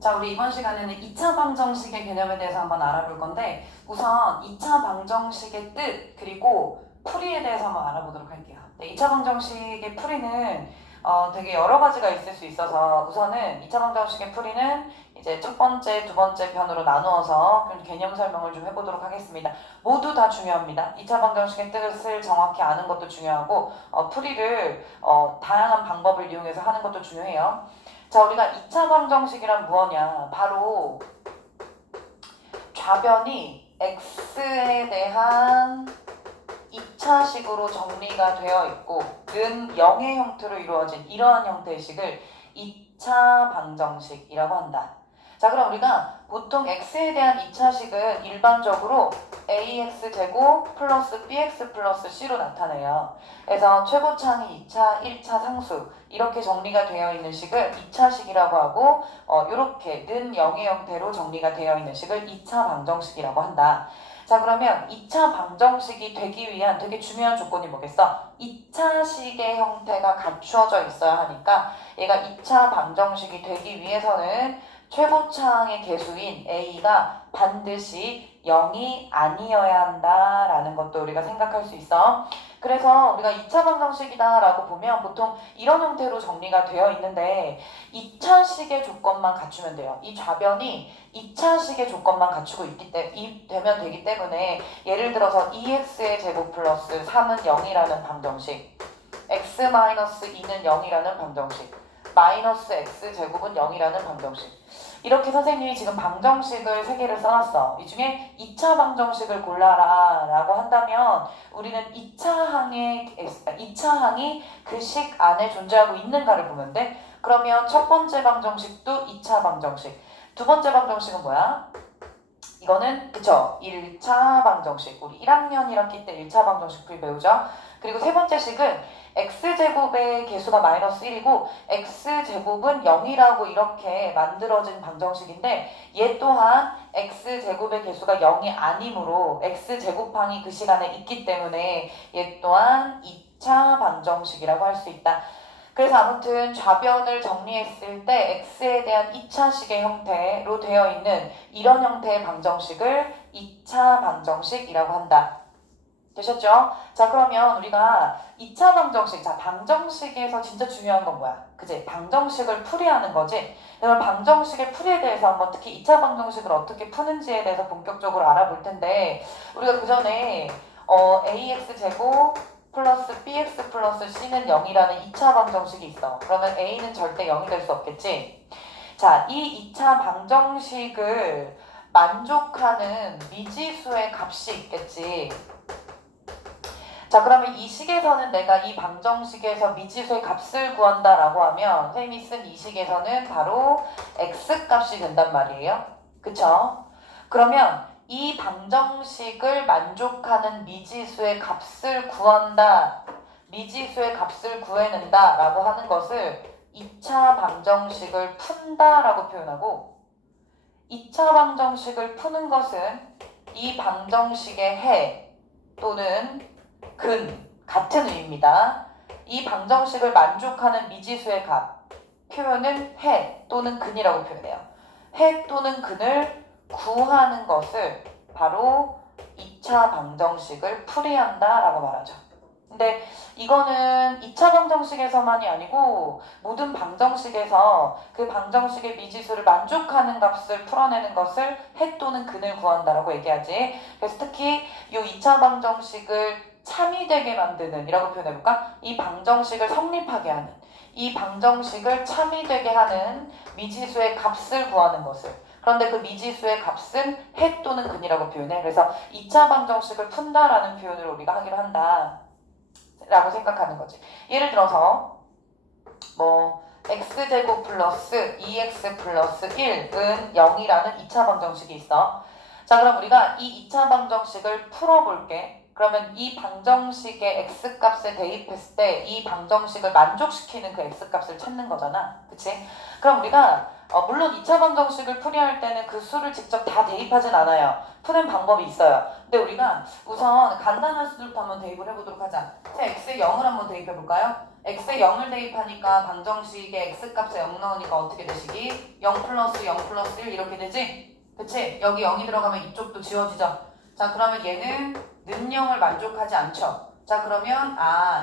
자, 우리 이번 시간에는 2차 방정식의 개념에 대해서 한번 알아볼 건데 우선 2차 방정식의 뜻 그리고 풀이에 대해서 한번 알아보도록 할게요. 네, 2차 방정식의 풀이는 되게 여러 가지가 있을 수 있어서 우선은 2차 방정식의 풀이는 이제 첫 번째, 두 번째 편으로 나누어서 개념 설명을 좀 해보도록 하겠습니다. 모두 다 중요합니다. 2차 방정식의 뜻을 정확히 아는 것도 중요하고 풀이를 다양한 방법을 이용해서 하는 것도 중요해요. 자, 우리가 2차 방정식이란 무엇이냐? 바로 좌변이 x에 대한 2차식으로 정리가 되어 있고 는 0의 형태로 이루어진 이러한 형태의 식을 2차 방정식이라고 한다. 자, 그럼 우리가 보통 x에 대한 2차식은 일반적으로 ax제곱 플러스 bx 플러스 c로 나타내요. 그래서 최고차항이 2차, 1차 상수 이렇게 정리가 되어 있는 식을 2차식이라고 하고 이렇게 는 0의 형태로 정리가 되어 있는 식을 2차 방정식이라고 한다. 자, 그러면 2차 방정식이 되기 위한 되게 중요한 조건이 뭐겠어? 2차식의 형태가 갖추어져 있어야 하니까 얘가 2차 방정식이 되기 위해서는 최고차항의 개수인 a가 반드시 0이 아니어야 한다라는 것도 우리가 생각할 수 있어. 그래서 우리가 2차 방정식이다 라고 보면 보통 이런 형태로 정리가 되어 있는데 2차식의 조건만 갖추면 돼요. 이 좌변이 2차식의 조건만 갖추고 되면 되기 때문에 예를 들어서 2x의 제곱 플러스 3은 0이라는 방정식, x-2는 0이라는 방정식, 마이너스 x 제곱은 0이라는 방정식. 이렇게 선생님이 지금 방정식을 3개를 써놨어. 이 중에 2차 방정식을 골라라 라고 한다면 우리는 2차항이 그 식 안에 존재하고 있는가를 보면 돼. 그러면 첫 번째 방정식도 2차 방정식, 두 번째 방정식은 뭐야? 이거는 그쵸, 1차 방정식. 우리 1학년 1학기 때 1차 방정식 풀이 배우죠. 그리고 세 번째 식은 x제곱의 개수가 마이너스 1이고 x제곱은 0이라고 이렇게 만들어진 방정식인데 얘 또한 x제곱의 개수가 0이 아니므로 x제곱항이 그 시간에 있기 때문에 얘 또한 2차 방정식이라고 할 수 있다. 그래서 아무튼 좌변을 정리했을 때 x에 대한 2차식의 형태로 되어 있는 이런 형태의 방정식을 2차 방정식이라고 한다. 되셨죠? 자, 그러면 우리가 2차 방정식, 자, 방정식에서 진짜 중요한 건 뭐야? 그치? 방정식을 풀이하는 거지? 그럼 방정식의 풀이에 대해서 한번 특히 2차 방정식을 어떻게 푸는지에 대해서 본격적으로 알아볼 텐데 우리가 그 전에 ax제곱 플러스 bx 플러스 c는 0이라는 2차 방정식이 있어. 그러면 a는 절대 0이 될 수 없겠지? 자, 이 2차 방정식을 만족하는 미지수의 값이 있겠지. 자, 그러면 이 식에서는 내가 이 방정식에서 미지수의 값을 구한다 라고 하면 선생님이 쓴 이 식에서는 바로 x값이 된단 말이에요. 그쵸? 그러면 이 방정식을 만족하는 미지수의 값을 구한다, 미지수의 값을 구해낸다 라고 하는 것을 2차 방정식을 푼다 라고 표현하고 2차 방정식을 푸는 것은 이 방정식의 해 또는 근 같은 의미입니다. 이 방정식을 만족하는 미지수의 값 표현은 해 또는 근이라고 표현해요. 해 또는 근을 구하는 것을 바로 2차 방정식을 풀이한다 라고 말하죠. 근데 이거는 2차 방정식에서만이 아니고 모든 방정식에서 그 방정식의 미지수를 만족하는 값을 풀어내는 것을 해 또는 근을 구한다라고 얘기하지. 그래서 특히 이 2차 방정식을 참이되게 만드는 이라고 표현해볼까? 이 방정식을 성립하게 하는, 이 방정식을 참이되게 하는 미지수의 값을 구하는 것을, 그런데 그 미지수의 값은 해 또는 근이라고 표현해. 그래서 2차 방정식을 푼다라는 표현을 우리가 하기로 한다 라고 생각하는 거지. 예를 들어서 x제곱 플러스 2x 플러스 1은 0이라는 2차 방정식이 있어. 자, 그럼 우리가 이 2차 방정식을 풀어볼게. 그러면 이 방정식의 x값에 대입했을 때 이 방정식을 만족시키는 그 x값을 찾는 거잖아. 그치? 그럼 우리가 물론 2차 방정식을 풀이할 때는 그 수를 직접 다 대입하진 않아요. 푸는 방법이 있어요. 근데 우리가 우선 간단한 수들부터 한번 대입을 해보도록 하자. 자, x에 0을 한번 대입해볼까요? x에 0을 대입하니까 방정식에 x값에 0 넣으니까 어떻게 되시기? 0 플러스 0 플러스 1 이렇게 되지? 그치? 여기 0이 들어가면 이쪽도 지워지죠? 자, 그러면 얘는 는 0을 만족하지 않죠? 자, 그러면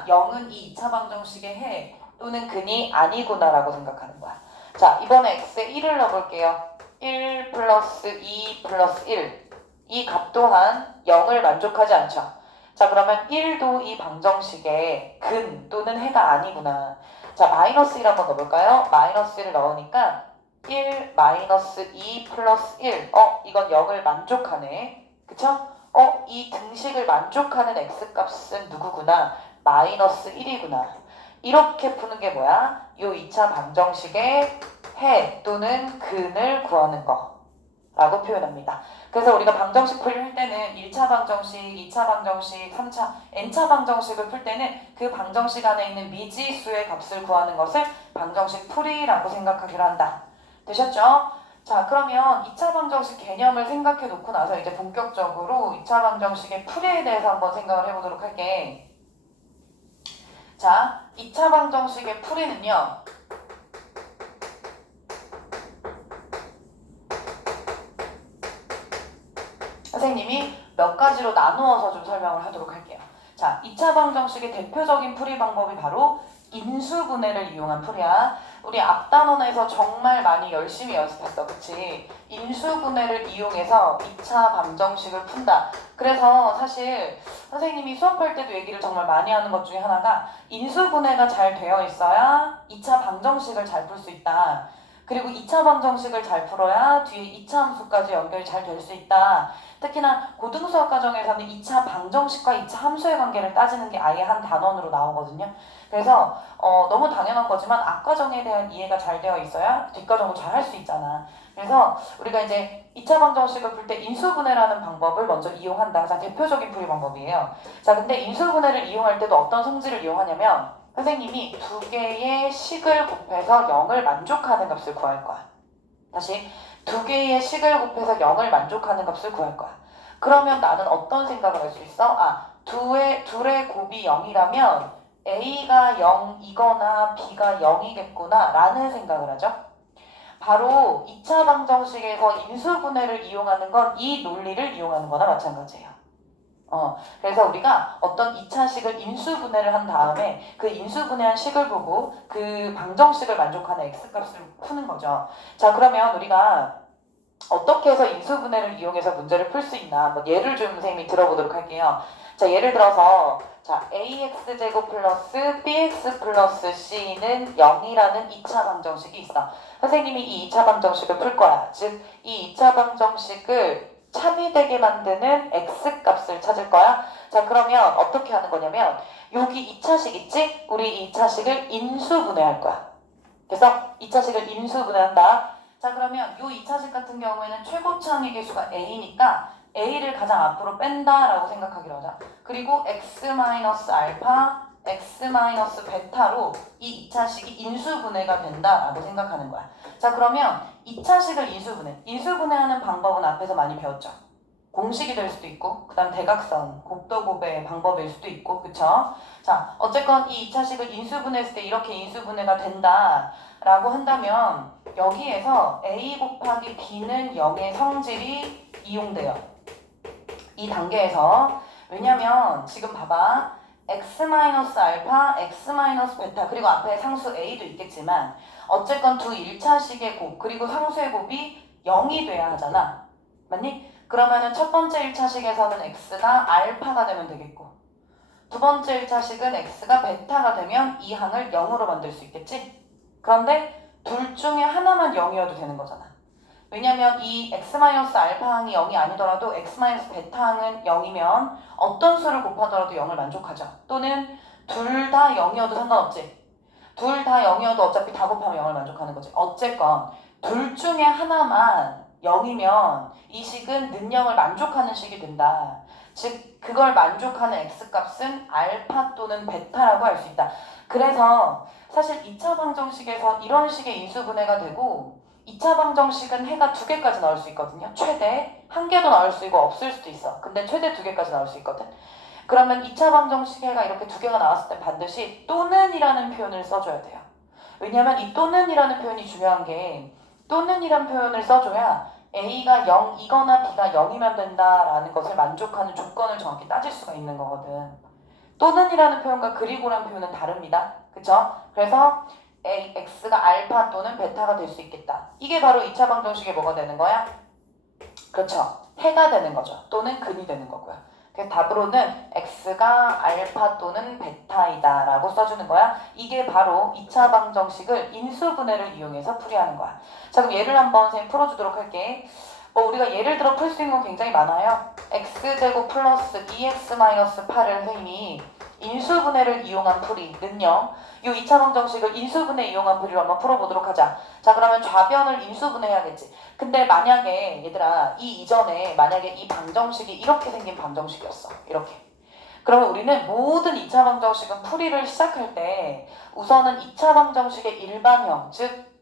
0은 이 2차 방정식의 해 또는 근이 아니구나 라고 생각하는 거야. 자, 이번에 x에 1을 넣어볼게요. 1 플러스 2 플러스 1. 이 값 또한 0을 만족하지 않죠. 자, 그러면 1도 이 방정식의 근 또는 해가 아니구나. 자, 마이너스 1 한번 넣어볼까요? 마이너스 1을 넣으니까 1 마이너스 2 플러스 1. 이건 0을 만족하네. 그쵸? 이 등식을 만족하는 x값은 누구구나? 마이너스 1이구나. 이렇게 푸는 게 뭐야? 요 2차 방정식의 해 또는 근을 구하는 거 라고 표현합니다. 그래서 우리가 방정식 풀 때는 1차 방정식, 2차 방정식, 3차, n차 방정식을 풀 때는 그 방정식 안에 있는 미지수의 값을 구하는 것을 방정식 풀이라고 생각하기로 한다. 되셨죠? 자, 그러면 2차 방정식 개념을 생각해 놓고 나서 이제 본격적으로 2차 방정식의 풀이에 대해서 한번 생각을 해보도록 할게. 자, 2차 방정식의 풀이는요. 선생님이 몇 가지로 나누어서 좀 설명을 하도록 할게요. 자, 2차 방정식의 대표적인 풀이 방법이 바로 인수분해를 이용한 풀이야. 우리 앞단원에서 정말 많이 열심히 연습했어. 그치? 인수분해를 이용해서 2차 방정식을 푼다. 그래서 사실 선생님이 수업할 때도 얘기를 정말 많이 하는 것 중에 하나가 인수분해가 잘 되어 있어야 2차 방정식을 잘 풀 수 있다. 그리고 2차 방정식을 잘 풀어야 뒤에 2차 함수까지 연결이 잘 될 수 있다. 특히나 고등수학 과정에서는 2차 방정식과 2차 함수의 관계를 따지는 게 아예 한 단원으로 나오거든요. 그래서 너무 당연한 거지만 앞과정에 대한 이해가 잘 되어 있어야 뒷과정도 잘 할 수 있잖아. 그래서 우리가 이제 2차 방정식을 풀 때 인수분해라는 방법을 먼저 이용한다. 가장 대표적인 풀이 방법이에요. 자, 근데 인수분해를 이용할 때도 어떤 성질을 이용하냐면 선생님이 두 개의 식을 곱해서 0을 만족하는 값을 구할 거야. 다시 두 개의 식을 곱해서 0을 만족하는 값을 구할 거야. 그러면 나는 어떤 생각을 할 수 있어? 둘의 곱이 0이라면 A가 0이거나 B가 0이겠구나 라는 생각을 하죠. 바로 2차 방정식에서 인수분해를 이용하는 건 이 논리를 이용하는 거나 마찬가지예요. 그래서 우리가 어떤 2차식을 인수분해를 한 다음에 그 인수분해한 식을 보고 그 방정식을 만족하는 x값을 푸는 거죠. 자, 그러면 우리가 어떻게 해서 인수분해를 이용해서 문제를 풀 수 있나 한번 예를 좀 선생님이 들어보도록 할게요. 자, 예를 들어서 자, ax제곱 플러스 bx 플러스 c는 0이라는 2차 방정식이 있어. 선생님이 이 2차 방정식을 풀 거야. 즉, 이 2차 방정식을 참이되게 만드는 x값을 찾을 거야. 자, 그러면 어떻게 하는 거냐면 여기 2차식 있지? 우리 이 2차식을 인수분해할 거야. 그래서 2차식을 인수분해한다. 자, 그러면 이 2차식 같은 경우에는 최고차항의 개수가 a니까 a를 가장 앞으로 뺀다라고 생각하기로 하자. 그리고 x-알파, x-베타로 이 2차식이 인수분해가 된다라고 생각하는 거야. 자, 그러면 2차식을 인수분해하는 방법은 앞에서 많이 배웠죠. 공식이 될 수도 있고, 그 다음 대각선, 곱도곱의 방법일 수도 있고, 그쵸? 자, 어쨌건 이 2차식을 인수분해했을 때 이렇게 인수분해가 된다라고 한다면 여기에서 a 곱하기 b는 0의 성질이 이용돼요. 이 단계에서. 왜냐면 지금 봐봐. x-알파, x-베타 그리고 앞에 상수 a도 있겠지만 어쨌건 두 1차식의 곱 그리고 상수의 곱이 0이 돼야 하잖아. 맞니? 그러면은 첫 번째 1차식에서는 x가 알파가 되면 되겠고 두 번째 1차식은 x가 베타가 되면 이 항을 0으로 만들 수 있겠지? 그런데 둘 중에 하나만 0이어도 되는 거잖아. 왜냐면 이 x-알파 항이 0이 아니더라도 x-베타 항은 0이면 어떤 수를 곱하더라도 0을 만족하죠. 또는 둘 다 0이어도 상관없지. 둘 다 0이어도 어차피 다 곱하면 0을 만족하는 거지. 어쨌건 둘 중에 하나만 0이면 이 식은 는 0을 만족하는 식이 된다. 즉 그걸 만족하는 x값은 알파 또는 베타라고 할 수 있다. 그래서 사실 2차 방정식에서 이런 식의 인수분해가 되고 2차 방정식은 해가 2개까지 나올 수 있거든요. 최대 1개도 나올 수 있고 없을 수도 있어. 근데 최대 2개까지 나올 수 있거든. 그러면 2차 방정식 해가 이렇게 2개가 나왔을 때 반드시 또는이라는 표현을 써줘야 돼요. 왜냐하면 이 또는이라는 표현이 중요한 게 또는이라는 표현을 써줘야 A가 0이거나 B가 0이면 된다라는 것을 만족하는 조건을 정확히 따질 수가 있는 거거든. 또는이라는 표현과 그리고라는 표현은 다릅니다. 그쵸? 그래서 X가 알파 또는 베타가 될 수 있겠다. 이게 바로 2차 방정식이 뭐가 되는 거야? 그렇죠. 해가 되는 거죠. 또는 근이 되는 거고요. 그래서 답으로는 X가 알파 또는 베타이다 라고 써주는 거야. 이게 바로 2차 방정식을 인수분해를 이용해서 풀이하는 거야. 자, 그럼 예를 한번 선생님 풀어주도록 할게. 우리가 예를 들어 풀 수 있는 건 굉장히 많아요. X제곱 플러스 2X-8을 선생님이 인수분해를 이용한 풀이는요. 이 2차 방정식을 인수분해 이용한 풀이로 한번 풀어보도록 하자. 자, 그러면 좌변을 인수분해해야겠지. 근데 만약에 얘들아 이 이전에 만약에 이 방정식이 이렇게 생긴 방정식이었어. 이렇게. 그러면 우리는 모든 2차 방정식은 풀이를 시작할 때 우선은 2차 방정식의 일반형, 즉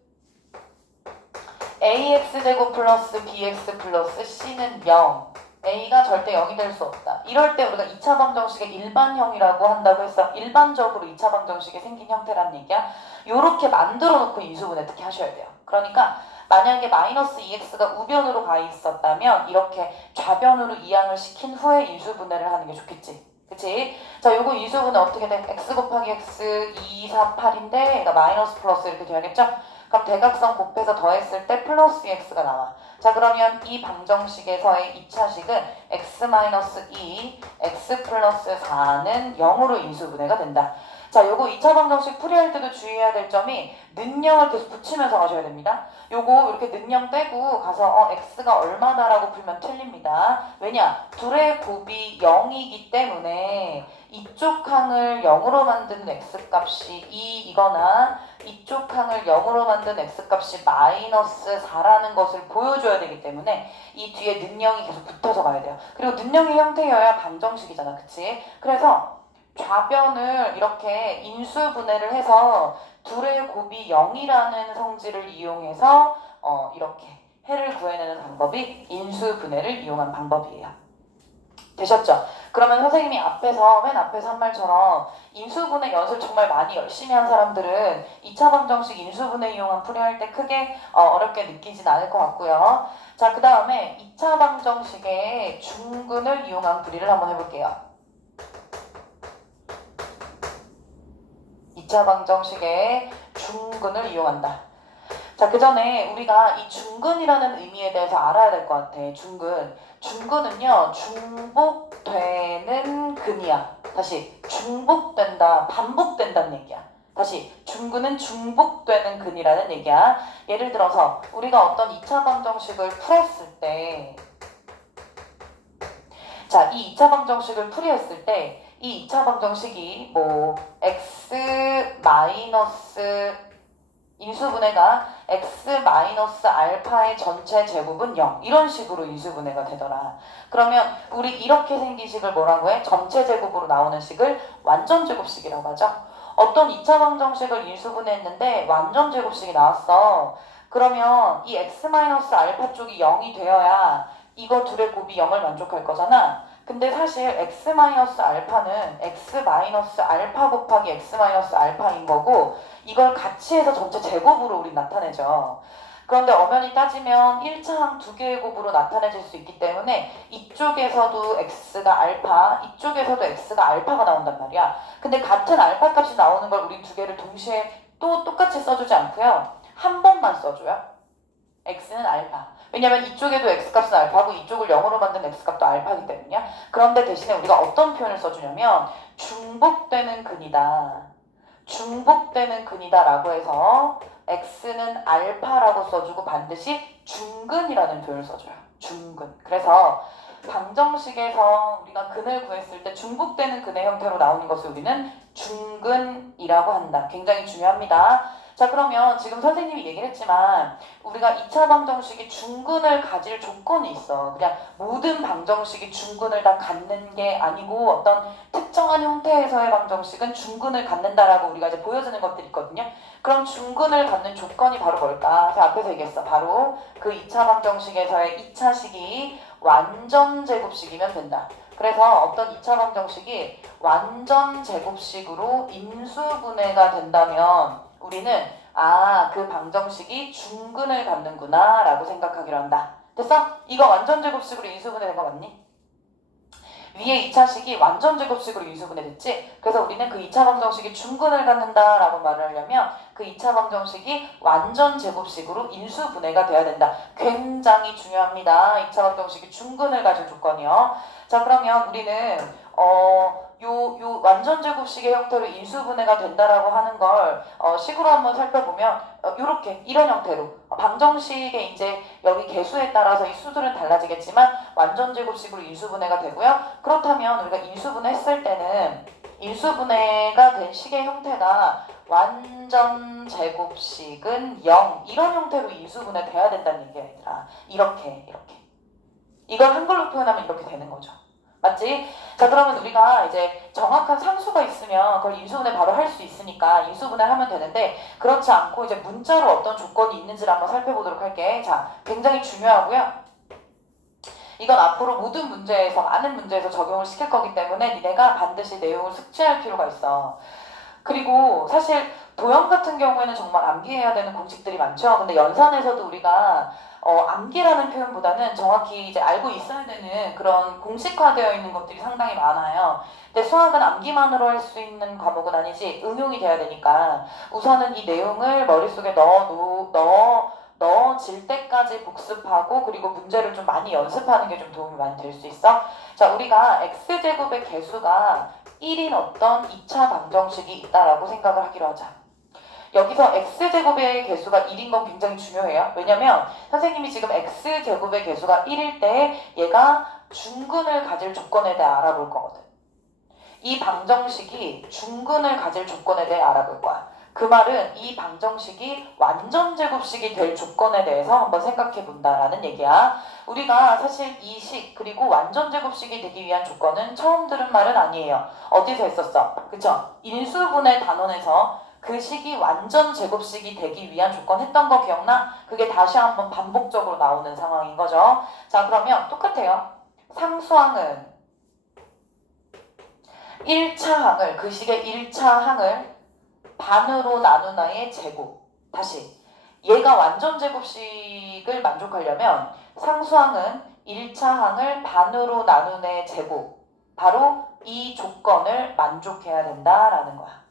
ax제곱 플러스 bx 플러스 c는 0, a가 절대 0이 될 수 없다. 이럴 때 우리가 2차 방정식의 일반형이라고 한다고 했어. 일반적으로 2차 방정식이 생긴 형태란 얘기야. 요렇게 만들어 놓고 인수분해 특히 하셔야 돼요. 그러니까 만약에 마이너스 2x가 우변으로 가 있었다면 이렇게 좌변으로 이항을 시킨 후에 인수분해를 하는 게 좋겠지. 그치? 자, 요거 인수분해 어떻게 돼? x 곱하기 x 2, 4, 8인데 그러니까 마이너스 플러스 이렇게 돼야겠죠? 그럼 대각선 곱해서 더했을 때 플러스 x가 나와. 자, 그러면 이 방정식에서의 2차식은 x-2, x 플러스 4는 0으로 인수분해가 된다. 자, 요거 2차 방정식 풀이할 때도 주의해야 될 점이 는영을 계속 붙이면서 가셔야 됩니다. 요거 이렇게 는영 빼고 가서 x가 얼마다라고 풀면 틀립니다. 왜냐? 둘의 곱이 0이기 때문에 이쪽 항을 0으로 만드는 x값이 2이거나 이쪽 항을 0으로 만든 x값이 마이너스 4라는 것을 보여줘야 되기 때문에 이 뒤에 는영이 계속 붙어서 가야 돼요. 그리고 는영의 형태여야 방정식이잖아. 그치? 그래서 좌변을 이렇게 인수분해를 해서 둘의 곱이 0이라는 성질을 이용해서 이렇게 해를 구해내는 방법이 인수분해를 이용한 방법이에요. 되셨죠? 그러면 선생님이 맨 앞에서 한 말처럼 인수분해 연습 정말 많이 열심히 한 사람들은 2차 방정식 인수분해 이용한 풀이할 때 크게 어렵게 느끼진 않을 것 같고요. 자, 그 다음에 2차 방정식의 중근을 이용한 풀이를 한번 해볼게요. 2차 방정식의 중근을 이용한다. 자, 그 전에 우리가 이 중근이라는 의미에 대해서 알아야 될 것 같아. 중근은요, 중복되는 근이야. 다시, 중복된다, 반복된다는 얘기야. 다시, 중근은 중복되는 근이라는 얘기야. 예를 들어서 우리가 어떤 2차 방정식을 풀었을 때, 자, 이 2차 방정식을 풀이했을 때 이 2차 방정식이 x 마이너스 인수분해가 x 마이너스 알파의 전체 제곱은 0 이런 식으로 인수분해가 되더라. 그러면 우리 이렇게 생긴 식을 뭐라고 해? 전체 제곱으로 나오는 식을 완전 제곱식이라고 하죠. 어떤 2차 방정식을 인수분해했는데 완전 제곱식이 나왔어. 그러면 이 x 마이너스 알파 쪽이 0이 되어야 이거 둘의 곱이 0을 만족할 거잖아. 근데 사실 x-알파는 x-알파 곱하기 x-알파인 거고 이걸 같이 해서 전체 제곱으로 우리 나타내죠. 그런데 엄연히 따지면 1차항 2개의 곱으로 나타내질 수 있기 때문에 이쪽에서도 x가 알파, 이쪽에서도 x가 알파가 나온단 말이야. 근데 같은 알파 값이 나오는 걸 우리 2개를 동시에 또 똑같이 써주지 않고요. 한 번만 써줘요. x는 알파. 왜냐면 이쪽에도 x값은 알파고 이쪽을 0으로 만든 x값도 알파이기 때문이야. 그런데 대신에 우리가 어떤 표현을 써주냐면 중복되는 근이다. 중복되는 근이다 라고 해서 x는 알파라고 써주고 반드시 중근이라는 표현을 써줘요. 중근. 그래서 방정식에서 우리가 근을 구했을 때 중복되는 근의 형태로 나오는 것을 우리는 중근이라고 한다. 굉장히 중요합니다. 자, 그러면 지금 선생님이 얘기를 했지만 우리가 2차 방정식이 중근을 가질 조건이 있어. 그냥 모든 방정식이 중근을 다 갖는 게 아니고 어떤 특정한 형태에서의 방정식은 중근을 갖는다라고 우리가 이제 보여주는 것들이 있거든요. 그럼 중근을 갖는 조건이 바로 뭘까? 제가 앞에서 얘기했어. 바로 그 2차 방정식에서의 2차식이 완전 제곱식이면 된다. 그래서 어떤 2차 방정식이 완전 제곱식으로 인수분해가 된다면 우리는 그 방정식이 중근을 갖는구나 라고 생각하기로 한다. 됐어? 이거 완전 제곱식으로 인수분해 된 거 맞니? 위에 2차식이 완전 제곱식으로 인수분해 됐지? 그래서 우리는 그 2차 방정식이 중근을 갖는다 라고 말을 하려면 그 2차 방정식이 완전 제곱식으로 인수분해가 돼야 된다. 굉장히 중요합니다. 2차 방정식이 중근을 가질 조건이요. 자, 그러면 우리는 요 완전 제곱식의 형태로 인수분해가 된다라고 하는 걸 식으로 한번 살펴보면 요렇게 이런 형태로 방정식의 이제 여기 개수에 따라서 이 수들은 달라지겠지만 완전 제곱식으로 인수분해가 되고요. 그렇다면 우리가 인수분해 했을 때는 인수분해가 된 식의 형태가 완전 제곱식은 0 이런 형태로 인수분해 돼야 된다는 얘기야 얘들아. 이렇게 이걸 한글로 표현하면 이렇게 되는 거죠. 맞지? 자, 그러면 우리가 이제 정확한 상수가 있으면 그걸 인수분해 바로 할 수 있으니까 인수분해 하면 되는데 그렇지 않고 이제 문자로 어떤 조건이 있는지를 한번 살펴보도록 할게. 자, 굉장히 중요하고요. 이건 앞으로 모든 문제에서 많은 문제에서 적용을 시킬 거기 때문에 니네가 반드시 내용을 숙지할 필요가 있어. 그리고 사실 도형 같은 경우에는 정말 암기해야 되는 공식들이 많죠. 근데 연산에서도 우리가 암기라는 표현보다는 정확히 이제 알고 있어야 되는 그런 공식화되어 있는 것들이 상당히 많아요. 근데 수학은 암기만으로 할 수 있는 과목은 아니지 응용이 돼야 되니까 우선은 이 내용을 머릿속에 넣어질 때까지 복습하고 그리고 문제를 좀 많이 연습하는 게 좀 도움이 많이 될 수 있어. 자, 우리가 x제곱의 개수가 1인 어떤 2차 방정식이 있다라고 생각을 하기로 하자. 여기서 x제곱의 개수가 1인 건 굉장히 중요해요. 왜냐면 선생님이 지금 x제곱의 개수가 1일 때 얘가 중근을 가질 조건에 대해 알아볼 거거든. 이 방정식이 중근을 가질 조건에 대해 알아볼 거야. 그 말은 이 방정식이 완전 제곱식이 될 조건에 대해서 한번 생각해 본다라는 얘기야. 우리가 사실 이 식 그리고 완전 제곱식이 되기 위한 조건은 처음 들은 말은 아니에요. 어디서 했었어? 그쵸? 인수분해 단원에서 그 식이 완전 제곱식이 되기 위한 조건 했던 거 기억나? 그게 다시 한번 반복적으로 나오는 상황인 거죠. 자, 그러면 똑같아요. 상수항은 1차 항을, 그 식의 1차 항을 반으로 나누나의 제곱. 다시 얘가 완전 제곱식을 만족하려면 상수항은 1차 항을 반으로 나누의 제곱. 바로 이 조건을 만족해야 된다라는 거야.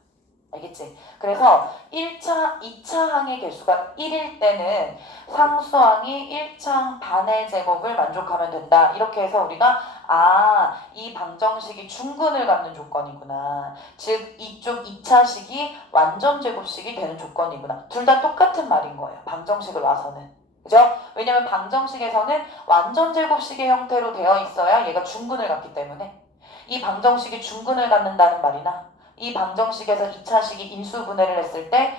알겠지? 그래서 1차, 2차 항의 개수가 1일 때는 상수항이 1차 반의 제곱을 만족하면 된다. 이렇게 해서 우리가 이 방정식이 중근을 갖는 조건이구나. 즉 이쪽 2차식이 완전 제곱식이 되는 조건이구나. 둘 다 똑같은 말인 거예요. 방정식을 와서는. 그죠? 왜냐면 방정식에서는 완전 제곱식의 형태로 되어 있어야 얘가 중근을 갖기 때문에 이 방정식이 중근을 갖는다는 말이나 이 방정식에서 2차식이 인수분해를 했을 때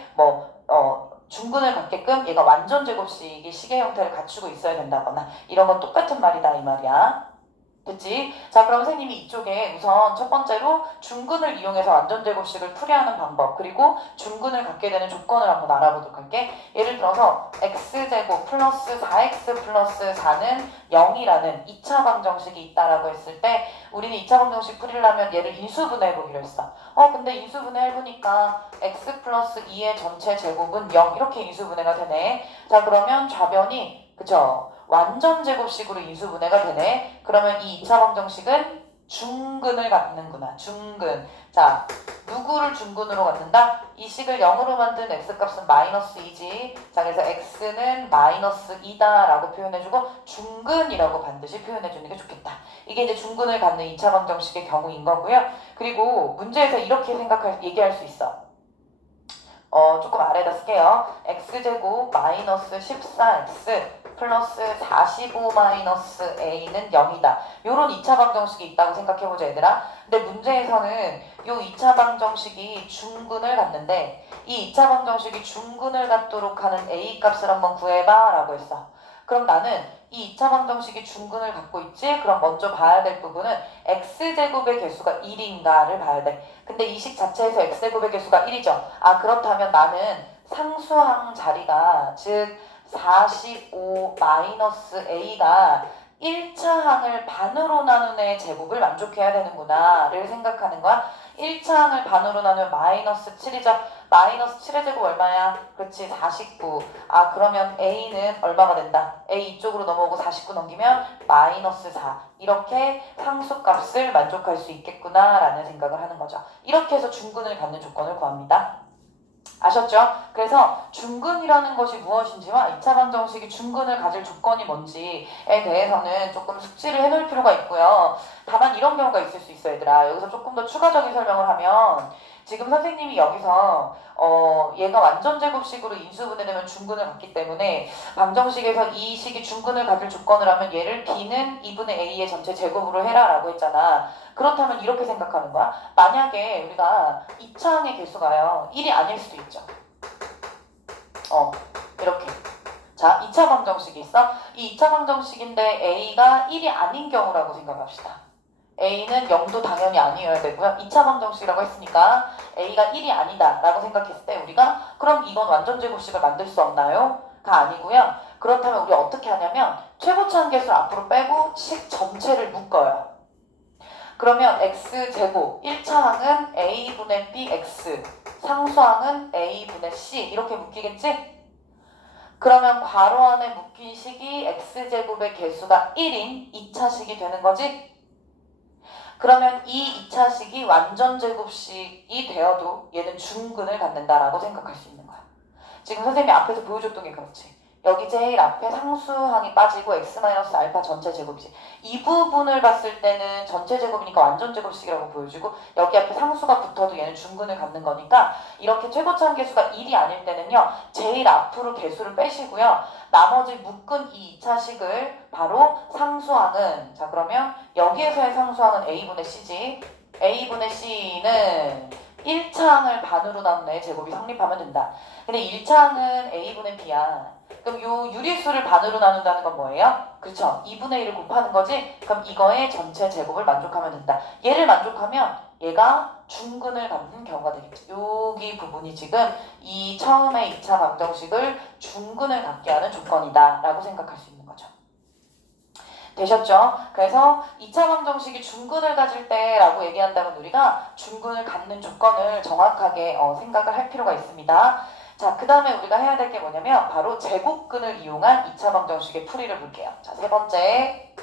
중근을 갖게끔 얘가 완전 제곱식이 식의 형태를 갖추고 있어야 된다거나 이런 건 똑같은 말이다 이 말이야. 됐지? 자, 그럼 선생님이 이쪽에 우선 첫 번째로 중근을 이용해서 완전 제곱식을 풀이하는 방법 그리고 중근을 갖게 되는 조건을 한번 알아보도록 할게. 예를 들어서 x제곱 플러스 4x 플러스 4는 0이라는 2차 방정식이 있다라고 했을 때 우리는 2차 방정식 풀이려면 얘를 인수분해 해보기로 했어. 근데 인수분해 해보니까 x 플러스 2의 전체 제곱은 0 이렇게 인수분해가 되네. 자, 그러면 좌변이 그쵸? 완전 제곱식으로 인수분해가 되네. 그러면 이 2차 방정식은 중근을 갖는구나. 중근. 자, 누구를 중근으로 갖는다? 이 식을 0으로 만든 x값은 마이너스 2지. 자, 그래서 x는 마이너스 2다 라고 표현해주고 중근이라고 반드시 표현해주는 게 좋겠다. 이게 이제 중근을 갖는 2차 방정식의 경우인 거고요. 그리고 문제에서 이렇게 얘기할 수 있어. 조금 아래다 쓸게요. x제곱 마이너스 14x 플러스 45 마이너스 a는 0이다. 요런 2차 방정식이 있다고 생각해보자 얘들아. 근데 문제에서는 요 2차 방정식이 중근을 갖는데 이 2차 방정식이 중근을 갖도록 하는 a 값을 한번 구해봐 라고 했어. 그럼 나는 이 2차 방정식이 중근을 갖고 있지? 그럼 먼저 봐야 될 부분은 x제곱의 개수가 1인가를 봐야 돼. 근데 이 식 자체에서 x제곱의 개수가 1이죠. 아 그렇다면 나는 상수항 자리가 즉 45 마이너스 a가 1차 항을 반으로 나눈 애의 제곱을 만족해야 되는구나 를 생각하는 거야. 1차 항을 반으로 나누면 마이너스 7이죠. 마이너스 7의 제곱 얼마야? 그렇지 49. 아 그러면 a는 얼마가 된다? a 이쪽으로 넘어오고 49 넘기면 마이너스 4. 이렇게 상수값을 만족할 수 있겠구나 라는 생각을 하는 거죠. 이렇게 해서 중근을 갖는 조건을 구합니다. 아셨죠? 그래서 중근이라는 것이 무엇인지와 2차 방정식이 중근을 가질 조건이 뭔지에 대해서는 조금 숙지를 해놓을 필요가 있고요. 다만 이런 경우가 있을 수 있어요 얘들아. 여기서 조금 더 추가적인 설명을 하면 지금 선생님이 여기서 얘가 완전 제곱식으로 인수분해되면 중근을 갖기 때문에 방정식에서 이 식이 중근을 가질 조건을 하면 얘를 b는 2분의 a의 전체 제곱으로 해라 라고 했잖아. 그렇다면 이렇게 생각하는 거야. 만약에 우리가 2차항의 개수가요 1이 아닐 수도 있죠. 이렇게 자 2차 방정식이 있어. 이 2차 방정식인데 a가 1이 아닌 경우라고 생각합시다. a는 0도 당연히 아니어야 되고요. 2차 방정식이라고 했으니까 a가 1이 아니다 라고 생각했을 때 우리가 그럼 이건 완전 제곱식을 만들 수 없나요? 가 아니고요. 그렇다면 우리 어떻게 하냐면 최고차항 개수를 앞으로 빼고 식 전체를 묶어요. 그러면 x제곱 1차항은 a분의 bx 상수항은 a분의 c 이렇게 묶이겠지? 그러면 괄호 안에 묶인 식이 x제곱의 개수가 1인 2차식이 되는 거지? 그러면 이 2차식이 완전 제곱식이 되어도 얘는 중근을 갖는다라고 생각할 수 있는 거야. 지금 선생님이 앞에서 보여줬던 게 그렇지. 여기 제일 앞에 상수항이 빠지고 x-알파 전체 제곱이지. 이 부분을 봤을 때는 전체 제곱이니까 완전 제곱식이라고 보여지고 여기 앞에 상수가 붙어도 얘는 중근을 갖는 거니까 이렇게 최고차항 개수가 1이 아닐 때는요. 제일 앞으로 개수를 빼시고요. 나머지 묶은 이 2차식을 바로 상수항은 자 그러면 여기에서의 상수항은 a분의 c지. a분의 c는 1차항을 반으로 나눈 애 제곱이 성립하면 된다. 근데 1차항은 a분의 b야. 그럼 요 유리수를 반으로 나눈다는 건 뭐예요? 그렇죠. 2분의 1을 곱하는 거지? 그럼 이거의 전체 제곱을 만족하면 된다. 얘를 만족하면 얘가 중근을 갖는 경우가 되겠죠. 여기 부분이 지금 이 처음에 2차 방정식을 중근을 갖게 하는 조건이다 라고 생각할 수 있는 거죠. 되셨죠? 그래서 2차 방정식이 중근을 가질 때 라고 얘기한다면 우리가 중근을 갖는 조건을 정확하게 생각을 할 필요가 있습니다. 자, 그 다음에 우리가 해야 될 게 뭐냐면 바로 제곱근을 이용한 2차 방정식의 풀이를 볼게요. 자, 세 번째.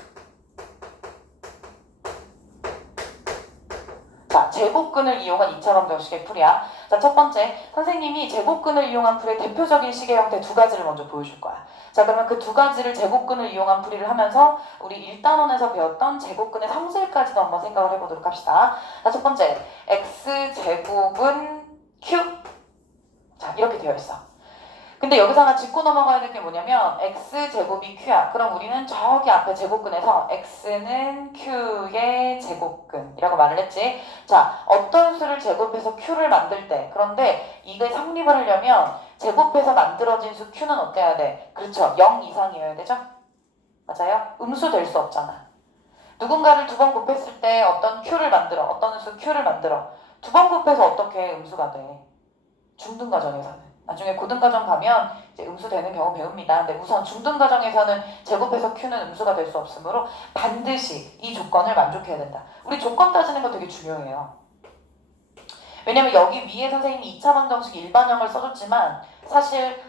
자, 제곱근을 이용한 2차 방정식의 풀이야. 자, 첫 번째. 선생님이 제곱근을 이용한 풀이의 대표적인 식의 형태 두 가지를 먼저 보여줄 거야. 자, 그러면 그 두 가지를 제곱근을 이용한 풀이를 하면서 우리 1단원에서 배웠던 제곱근의 성질까지도 한번 생각을 해보도록 합시다. 자, 첫 번째. x제곱은 q. 자, 이렇게 되어 있어. 근데 여기서 하나 짚고 넘어가야 될 게 뭐냐면 x제곱이 q야. 그럼 우리는 저기 앞에 제곱근에서 x는 q의 제곱근이라고 말을 했지. 자, 어떤 수를 제곱해서 q를 만들 때 그런데 이게 성립을 하려면 제곱해서 만들어진 수 q는 어때야 돼? 그렇죠. 0 이상이어야 되죠? 맞아요? 음수 될 수 없잖아. 누군가를 두 번 곱했을 때 어떤 q를 만들어. 어떤 수 q를 만들어. 두 번 곱해서 어떻게 음수가 돼? 중등가정에서는. 나중에 고등가정 가면 이제 음수 되는 경우 배웁니다. 근데 우선 중등가정에서는 제곱해서 q는 음수가 될 수 없으므로 반드시 이 조건을 만족해야 된다. 우리 조건 따지는 거 되게 중요해요. 왜냐면 여기 위에 선생님이 2차 방정식 일반형을 써줬지만 사실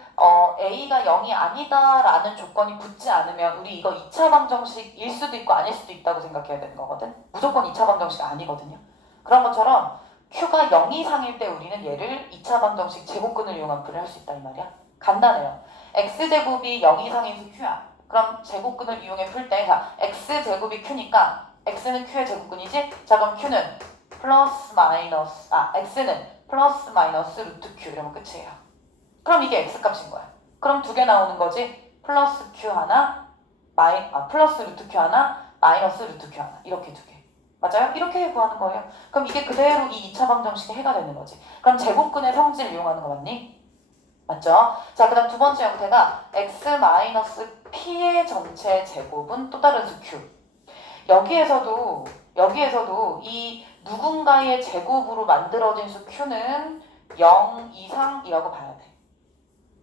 a가 0이 아니다라는 조건이 붙지 않으면 우리 이거 2차 방정식일 수도 있고 아닐 수도 있다고 생각해야 되는 거거든. 무조건 2차 방정식 아니거든요. 그런 것처럼 q가 0 이상일 때 우리는 얘를 2차 방정식 제곱근을 이용한 풀이를 할 수 있다 이 말이야. 간단해요. x제곱이 0 이상인 수 q야. 그럼 제곱근을 이용해 풀 때 x제곱이 q니까 x는 q의 제곱근이지? 자 그럼 q는 플러스 마이너스 x는 플러스 마이너스 루트 q 이러면 끝이에요. 그럼 이게 x값인 거야. 그럼 두 개 나오는 거지? 플러스 q 하나, 플러스 루트 q 하나, 마이너스 루트 q 하나. 이렇게 두 개. 맞아요? 이렇게 구하는 거예요. 그럼 이게 그대로 이 2차 방정식의 해가 되는 거지. 그럼 제곱근의 성질을 이용하는 거 맞니? 맞죠? 자, 그 다음 두 번째 형태가 x-p의 전체 제곱은 또 다른 수 q. 여기에서도 이 누군가의 제곱으로 만들어진 수 q는 0 이상이라고 봐야 돼.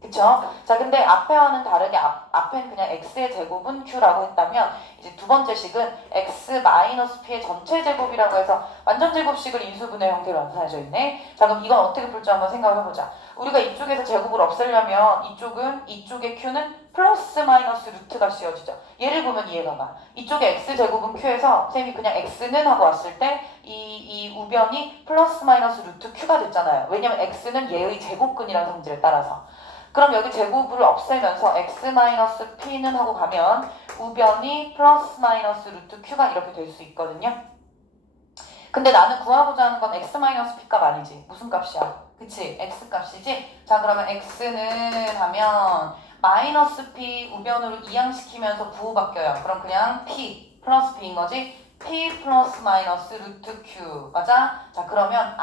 그쵸? 자, 근데 앞에와는 다르게 앞엔 그냥 x의 제곱은 q라고 했다면 이제 두 번째 식은 x-p의 전체 제곱이라고 해서 완전 제곱식을 인수분해 형태로 나타내져 있네. 자, 그럼 이건 어떻게 풀지 한번 생각을 해보자. 우리가 이쪽에서 제곱을 없애려면 이쪽의 q는 플러스 마이너스 루트가 씌워지죠. 예를 보면 이해가 가. 이쪽에 x제곱은 q에서 쌤이 그냥 x는 하고 왔을 때 이 우변이 플러스 마이너스 루트 q가 됐잖아요. 왜냐면 x는 얘의 제곱근이라는 성질에 따라서. 그럼 여기 제곱을 없애면서 x-p는 하고 가면 우변이 플러스 마이너스 루트 q가 이렇게 될 수 있거든요. 근데 나는 구하고자 하는 건 x-p 값 아니지. 무슨 값이야? 그치? x 값이지? 자, 그러면 x는 하면 마이너스 p 우변으로 이항시키면서 부호바뀌어요. 그럼 그냥 p 플러스 p인 거지? p 플러스 마이너스 루트 q. 맞아? 자, 그러면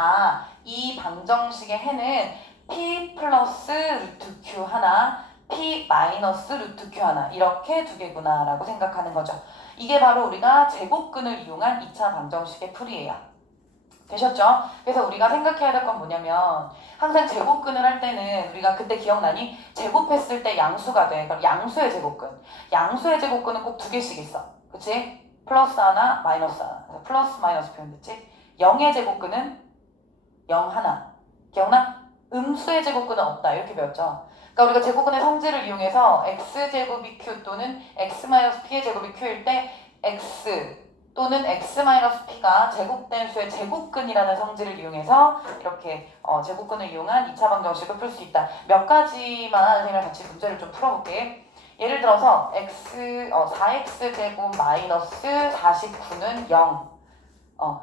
이 방정식의 해는 p 플러스 루트 q 하나, p 마이너스 루트 q 하나 이렇게 두 개구나 라고 생각하는 거죠. 이게 바로 우리가 제곱근을 이용한 2차 방정식의 풀이에요. 되셨죠? 그래서 우리가 생각해야 될 건 뭐냐면 항상 제곱근을 할 때는 우리가 그때 기억나니? 제곱했을 때 양수가 돼. 그럼 양수의 제곱근. 양수의 제곱근은 꼭 두 개씩 있어. 그치? 플러스 하나, 마이너스 하나. 그래서 플러스 마이너스 표현됐지? 0의 제곱근은 0 하나. 기억나? 음수의 제곱근은 없다. 이렇게 배웠죠. 그러니까 우리가 제곱근의 성질을 이용해서 x제곱이 q 또는 x-p의 제곱이 q일 때 x 또는 x-p가 제곱된 수의 제곱근이라는 성질을 이용해서 이렇게 제곱근을 이용한 2차 방정식을 풀 수 있다. 몇 가지만 선생님이랑 같이 문제를 좀 풀어볼게. 예를 들어서 4x제곱 마이너스 49는 0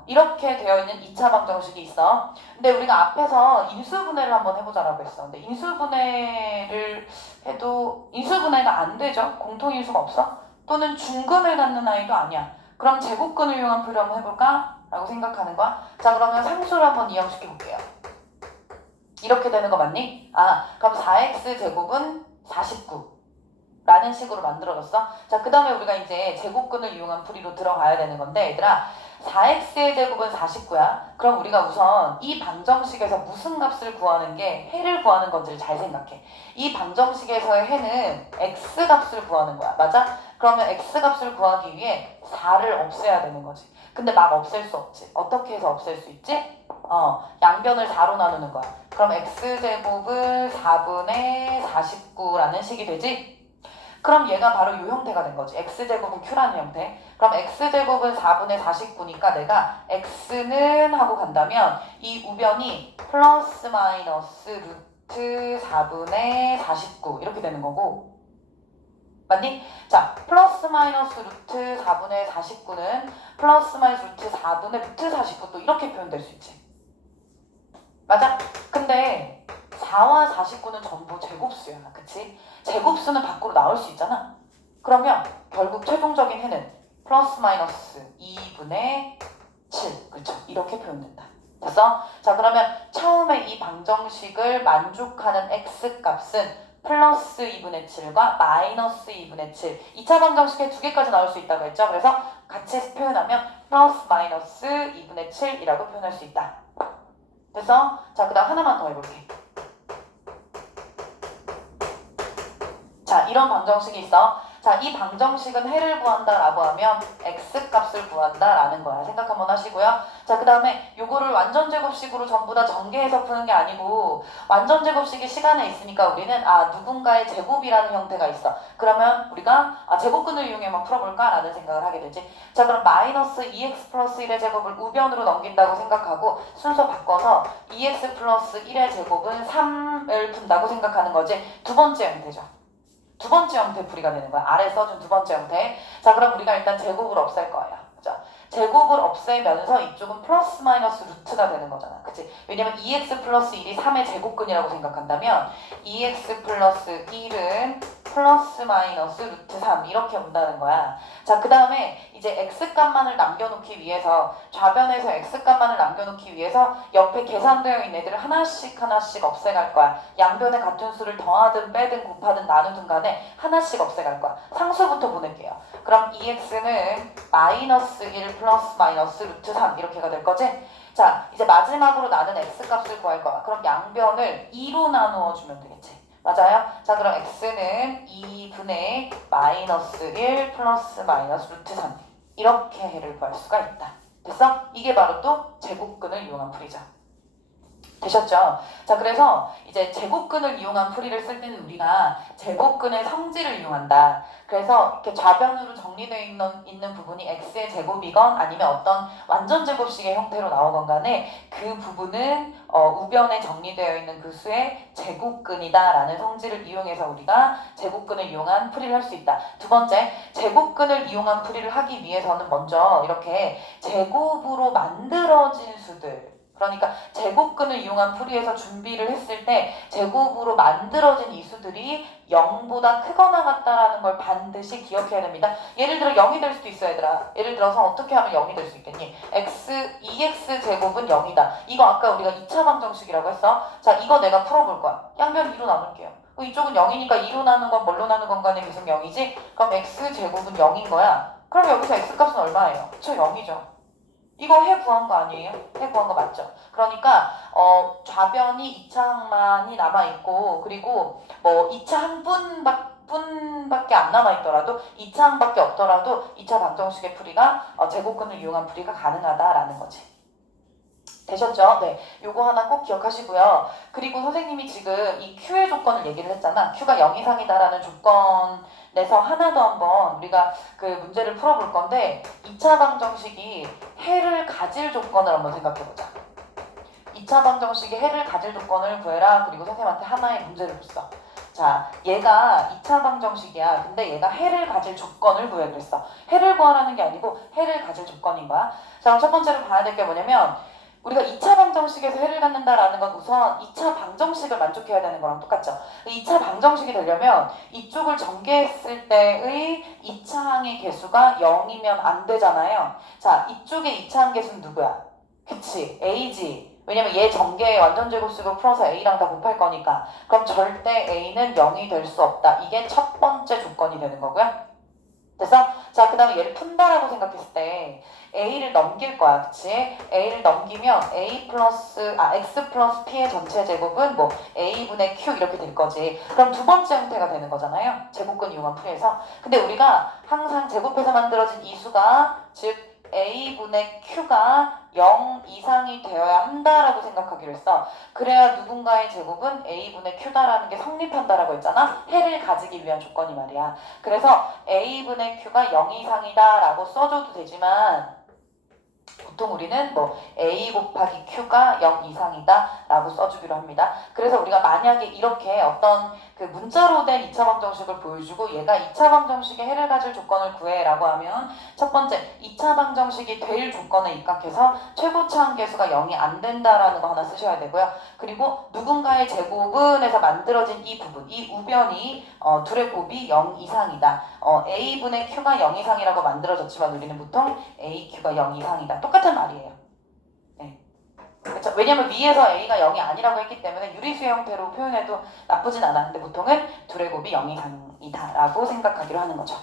이렇게 되어 있는 2차 방정식이 있어. 근데 우리가 앞에서 인수분해를 한번 해보자라고 했어. 근데 인수분해를 해도 인수분해가 안 되죠. 공통인수가 없어. 또는 중근을 갖는 아이도 아니야. 그럼 제곱근을 이용한 풀이 한번 해볼까? 라고 생각하는 거야. 자, 그러면 상수를 한번 이항시켜 볼게요. 이렇게 되는 거 맞니? 그럼 4x제곱은 49 라는 식으로 만들어졌어. 자, 그 다음에 우리가 이제 제곱근을 이용한 풀이로 들어가야 되는 건데 얘들아 4x의 제곱은 49야. 그럼 우리가 우선 이 방정식에서 무슨 값을 구하는 게 해를 구하는 건지를 잘 생각해. 이 방정식에서의 해는 x 값을 구하는 거야. 맞아? 그러면 x 값을 구하기 위해 4를 없애야 되는 거지. 근데 막 없앨 수 없지. 어떻게 해서 없앨 수 있지? 양변을 4로 나누는 거야. 그럼 x제곱은 4분의 49라는 식이 되지? 그럼 얘가 바로 이 형태가 된 거지. x제곱은 q라는 형태. 그럼 x제곱은 4분의 49니까 내가 x는 하고 간다면 이 우변이 플러스 마이너스 루트 4분의 49 이렇게 되는 거고. 맞니? 자, 플러스 마이너스 루트 4분의 49는 플러스 마이너스 루트 4분의 루트 49 또 이렇게 표현될 수 있지. 맞아? 근데 4와 49는 전부 제곱수야. 그치? 제곱수는 밖으로 나올 수 있잖아. 그러면 결국 최종적인 해는 플러스 마이너스 2분의 7. 그렇죠? 이렇게 표현된다. 됐어? 자, 그러면 처음에 이 방정식을 만족하는 x값은 플러스 2분의 7과 마이너스 2분의 7. 2차 방정식에 두 개까지 나올 수 있다고 했죠? 그래서 같이 표현하면 플러스 마이너스 2분의 7이라고 표현할 수 있다. 됐어? 자, 그 다음 하나만 더 해볼게. 자, 이런 방정식이 있어. 자, 이 방정식은 해를 구한다라고 하면 x값을 구한다라는 거야. 생각 한번 하시고요. 자, 그 다음에 요거를 완전 제곱식으로 전부 다 전개해서 푸는 게 아니고 완전 제곱식이 시간에 있으니까 우리는 누군가의 제곱이라는 형태가 있어. 그러면 우리가 제곱근을 이용해만 풀어볼까? 라는 생각을 하게 되지. 자, 그럼 마이너스 2x 플러스 1의 제곱을 우변으로 넘긴다고 생각하고 순서 바꿔서 2x 플러스 1의 제곱은 3을 푼다고 생각하는 거지. 두 번째 형태죠. 두 번째 형태 풀이가 되는 거야. 아래 써준 두 번째 형태. 자, 그럼 우리가 일단 제곱을 없앨 거예요. 자, 제곱을 없애면서 이쪽은 플러스 마이너스 루트가 되는 거잖아. 그치? 왜냐면 2x 플러스 1이 3의 제곱근이라고 생각한다면 2x 플러스 1은 플러스 마이너스 루트 3 이렇게 온다는 거야. 자, 그 다음에 이제 x값만을 남겨놓기 위해서 좌변에서 x값만을 남겨놓기 위해서 옆에 계산되어 있는 애들을 하나씩 없애갈 거야. 양변의 같은 수를 더하든 빼든 곱하든 나누든 간에 하나씩 없애갈 거야. 상수부터 보낼게요. 그럼 2x는 마이너스 1 플러스 마이너스 루트 3 이렇게가 될 거지? 자, 이제 마지막으로 나는 x값을 구할 거야. 그럼 양변을 2로 나누어 주면 되겠지. 맞아요? 자, 그럼 x는 2분의 마이너스 1 플러스 마이너스 루트 3 이렇게 해를 구할 수가 있다. 됐어? 이게 바로 또 제곱근을 이용한 풀이죠. 되셨죠? 자, 그래서 이제 제곱근을 이용한 풀이를 쓸 때는 우리가 제곱근의 성질을 이용한다. 그래서 이렇게 좌변으로 정리되어 있는 부분이 x의 제곱이건 아니면 어떤 완전 제곱식의 형태로 나오건 간에 그 부분은 우변에 정리되어 있는 그 수의 제곱근이다 라는 성질을 이용해서 우리가 제곱근을 이용한 풀이를 할 수 있다. 두 번째, 제곱근을 이용한 풀이를 하기 위해서는 먼저 이렇게 제곱으로 만들어진 수들, 그러니까 제곱근을 이용한 풀이에서 준비를 했을 때 제곱으로 만들어진 이 수들이 0보다 크거나 같다라는 걸 반드시 기억해야 됩니다. 예를 들어 0이 될 수도 있어 얘들아. 예를 들어서 어떻게 하면 0이 될 수 있겠니? 2x 제곱은 0이다. 이거 아까 우리가 2차 방정식이라고 했어. 자, 이거 내가 풀어볼 거야. 양변 2로 나눌게요. 이쪽은 0이니까 2로 나눈 건 뭘로 나눈 건 간에 계속 0이지? 그럼 x 제곱은 0인 거야. 그럼 여기서 x값은 얼마예요? 그쵸, 0이죠. 이거 해 구한 거 아니에요? 해 구한 거 맞죠? 그러니까 좌변이 2차 항만이 남아있고 그리고 뭐 2차 항분밖에 안 남아있더라도 2차 항밖에 없더라도 2차 방정식의 풀이가 제곱근을 이용한 풀이가 가능하다라는 거지. 되셨죠? 네, 요거 하나 꼭 기억하시고요. 그리고 선생님이 지금 이 Q의 조건을 얘기를 했잖아. Q가 0 이상이다라는 조건에서 하나 더 한번 우리가 그 문제를 풀어볼 건데 2차 방정식이 해를 가질 조건을 한번 생각해보자. 2차 방정식이 해를 가질 조건을 구해라. 그리고 선생님한테 하나의 문제를 줬어. 자, 얘가 2차 방정식이야. 근데 얘가 해를 가질 조건을 구해 그랬어. 해를 구하라는 게 아니고 해를 가질 조건인 거야. 자, 그럼 첫 번째로 봐야 될 게 뭐냐면 우리가 2차 방정식에서 해를 갖는다라는 건 우선 2차 방정식을 만족해야 되는 거랑 똑같죠. 2차 방정식이 되려면 이쪽을 전개했을 때의 2차항의 개수가 0이면 안 되잖아요. 자, 이쪽의 2차항 개수는 누구야? 그치, A지. 왜냐면 얘 전개의 완전 제곱식을 풀어서 A랑 다 곱할 거니까. 그럼 절대 A는 0이 될 수 없다. 이게 첫 번째 조건이 되는 거고요. 됐어? 자, 그 다음에 얘를 푼다라고 생각했을 때 A를 넘길 거야. 그치? A를 넘기면 x 플러스 P의 전체 제곱은 뭐 A분의 Q 이렇게 될 거지. 그럼 두 번째 형태가 되는 거잖아요. 제곱근 이용한 풀이에서. 근데 우리가 항상 제곱해서 만들어진 이 수가 즉 A분의 Q가 0 이상이 되어야 한다라고 생각하기로 했어. 그래야 누군가의 제곱은 A분의 Q다라는 게 성립한다라고 했잖아. 해를 가지기 위한 조건이 말이야. 그래서 A분의 Q가 0 이상이다 라고 써줘도 되지만 보통 우리는 뭐 A 곱하기 Q가 0 이상이다 라고 써주기로 합니다. 그래서 우리가 만약에 이렇게 어떤 그 문자로 된 2차 방정식을 보여주고 얘가 2차 방정식의 해를 가질 조건을 구해 라고 하면 첫 번째 2차 방정식이 될 조건에 입각해서 최고차항 개수가 0이 안 된다라는 거 하나 쓰셔야 되고요. 그리고 누군가의 제곱은에서 만들어진 이 부분, 이 우변이 둘의 곱이 0 이상이다. A분의 Q가 0 이상이라고 만들어졌지만 우리는 보통 AQ가 0 이상이다. 똑같은 말이에요. 네. 그렇죠? 왜냐면 위에서 A가 0이 아니라고 했기 때문에 유리수의 형태로 표현해도 나쁘진 않았는데 보통은 둘의 곱이 0 이상이다 라고 생각하기로 하는 거죠.